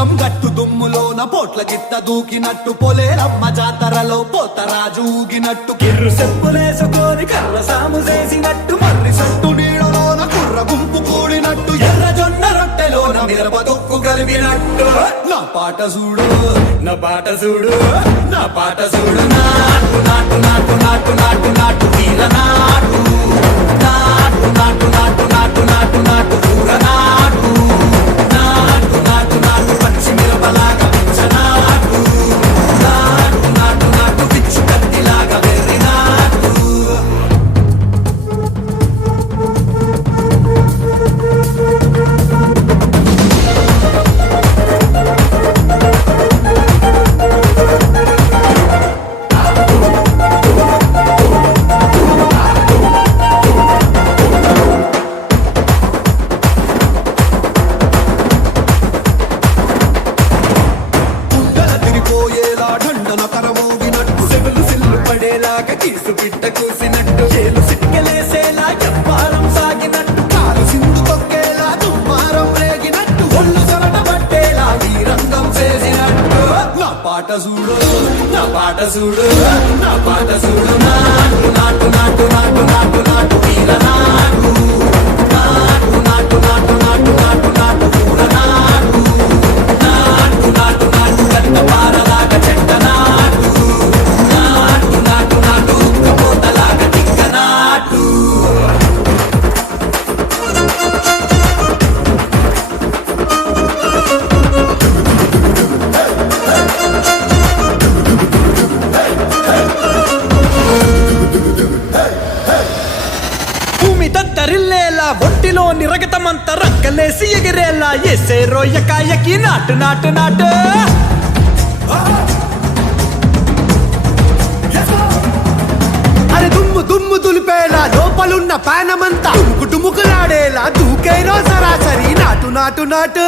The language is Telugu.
పొలం గట్టు దుమ్ములోన పోట్ల గిట్ట దూకినట్టు పొలేరమ్మ జాతరలో పోతరాజు ఊగినట్టు కిర్రు చెప్పులేసుకొని కర్ర సాము చేసినట్టు మర్రి సట్టు నీడలోన కుర్ర గుంపు కూడినట్టు ఎర్ర జొన్న రొట్టెలోన మిరప తొక్కు కలిపినట్టు నా పాట చూడు నా పాట చూడు నా పాట చూడు నాటు నాటు నాటు నాటు నాటు నాటు తీర నాటు నాటు నాటు నాటు నాటు నాటు నాటు కూర నాటు నాటు నాటు నాటు పచ్చి మిరపలాగా పిచ్చ నాటు నాటు నాటు నాటు పిచ్చు కత్తిలాగా వెర్రి నాటు ఢండన కరమోగినట్టు సెగలు సిల్లు పడేలాగా కీసు పిట్ట కూసినట్టు చేలు సిక్కలేసేలా చెప్పారం సాగినట్టు కాలు సింధు తొక్కేలా దుమ్మారం రేగినట్టు ఒళ్ళు సొరట పట్టేలా ఈ రంగం చేసినట్టు నా పాట చూడు నా పాట చూడు నా పాట చూడు నాటు నాటు నాటు నాటు నాటు నాటు తీర నాటు నాటు నాటు నాటు నాటు నాటు నాటు కూర నాటు నాటు నాటు నాటు గంట పారలాగా చెట్ట నాటు నాటు నాటు నాటు కపోతలాగా తిక్క నాటు భూమి దద్దరిల్లేలా ఒంటిలో నిరగతమంత రక్కలేసి ఎగిరేలా ఎసే రోయకాయకి నాటు నాటు నాటు అరే దుమ్ము దుమ్ము దులిపేలా లోపలున్న పానమంతా డుముకు డుముకులాడేలా దూకేనో సరాసరి నాటు నాటు నాటు